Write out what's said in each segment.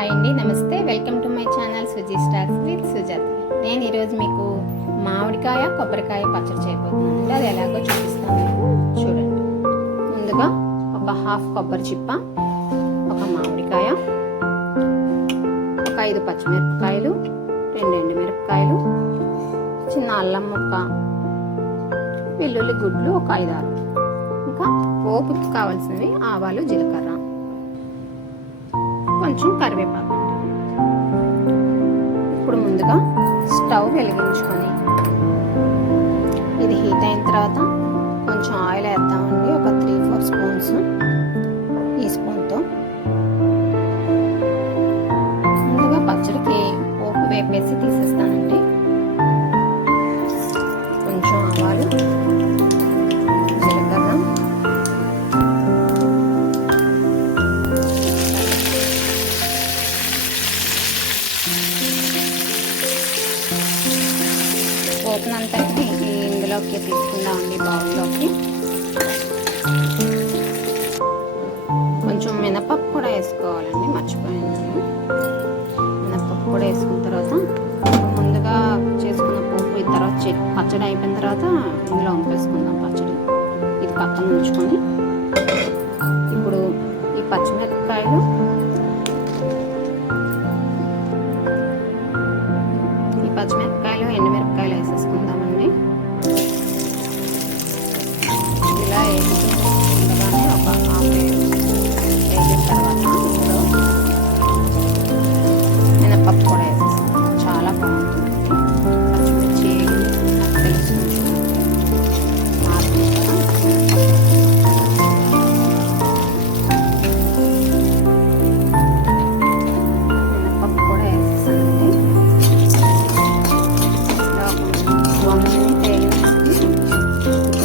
Hi అండి, నమస్తే. Welcome to my channel Suji stars with Sujatha. నేను ఈరోజు మీకు మామిడికాయ కొబ్బరికాయ పచ్చడి చేయబోతున్నాను. అది ఎలాగో చూపిస్తాను మీకు. చూడండి. ముందుగా ఒక హాఫ్ కొబ్బరి చిప్ప, ఒక మామిడికాయ, ఒక 5 పచ్చిమిరపకాయలు, 2 ఎండుమిరపకాయలు, చిన్న అల్లం ముక్క, వెల్లుల్లి గుడ్లు ఒక 5-6, ఇంకా పోపుకి కావాల్సినవి ఆవాలు, జీలకర్ర, కొంచెం కరివేపాకు. ఇప్పుడు ముందుగా స్టవ్ వెలిగించుకొని ఇది హీట్ అయిన తర్వాత కొంచెం ఆయిల్ వేద్దామండి. ఒక 3-4 స్పూన్స్ ఈ స్పూన్తో. ముందుగా పచ్చడికి పోపు వేపేసి తీసేస్తానండి. కొంచెం ఆవాలు, జీలకర్ర, పోపునంతటిని ఇందులోకి తీసుకుందామండి, బౌల్లోకి. కొంచెం మినపప్పు కూడా వేసుకోవాలండి, మర్చిపోయాను. మినపప్పు కూడా వేసుకున్న తర్వాత ముందుగా చేసుకున్న పోపు ఈ తర్వాత పచ్చడి అయిపోయిన తర్వాత ఇందులో వంపేసుకుందాం పచ్చడి. ఇది పక్కన ఉంచుకొని ఇప్పుడు ఈ పచ్చిమిరపకాయలు, ఎండుమిరపకాయలు వేసేసుకుందామండి. ఇలా వేసుకుండగానే ఒక హాఫ్ వేగిన తర్వాత ఇందులో మినపప్పు కూడా వేసేసుకుందాం. చాలా బాగుంటుంది. పచ్చిమిర్చి తెలుసు మినపప్పు కూడా వేసేసానండి.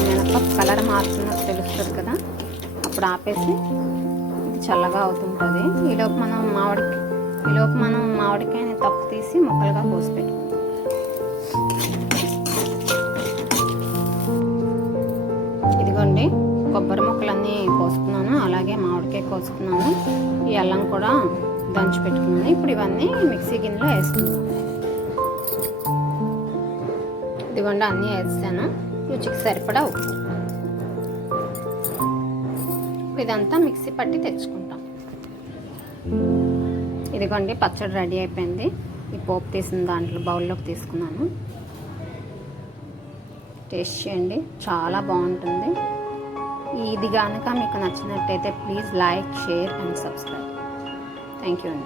మినపప్పు కలర్ మారుతున్నట్టు తెలుస్తుంది కదా, అప్పుడు ఆపేసి చల్లగా అవుతుంటుంది. ఈలోపు మనం మామిడికాయని తొక్క తీసి ముక్కలుగా కోసి పెట్టుకుందాం. ఇదిగోండి, కొబ్బరి ముక్కలన్నీ కోసుకున్నాను, అలాగే మామిడికాయ కోసుకున్నాను, ఈ అల్లం కూడా దంచి పెట్టుకున్నాను. ఇప్పుడు ఇవన్నీ మిక్సీ గిన్నెలో వేసుకుందాం. ఇదిగోండి, అన్నీ వేసాను. రుచికి సరిపడా ఉప్పు. ఇదంతా మిక్సీ పట్టి తెచ్చుకుంటాం. ఇదిగోండి, పచ్చడి రెడీ అయిపోయింది. ఈ పోపు తీసిన దాంట్లో బౌల్లోకి తీసుకున్నాను. టేస్ట్ చేయండి, చాలా బాగుంటుంది. ఇది కనుక మీకు నచ్చినట్టయితే please like, share and subscribe. Thank you అండి.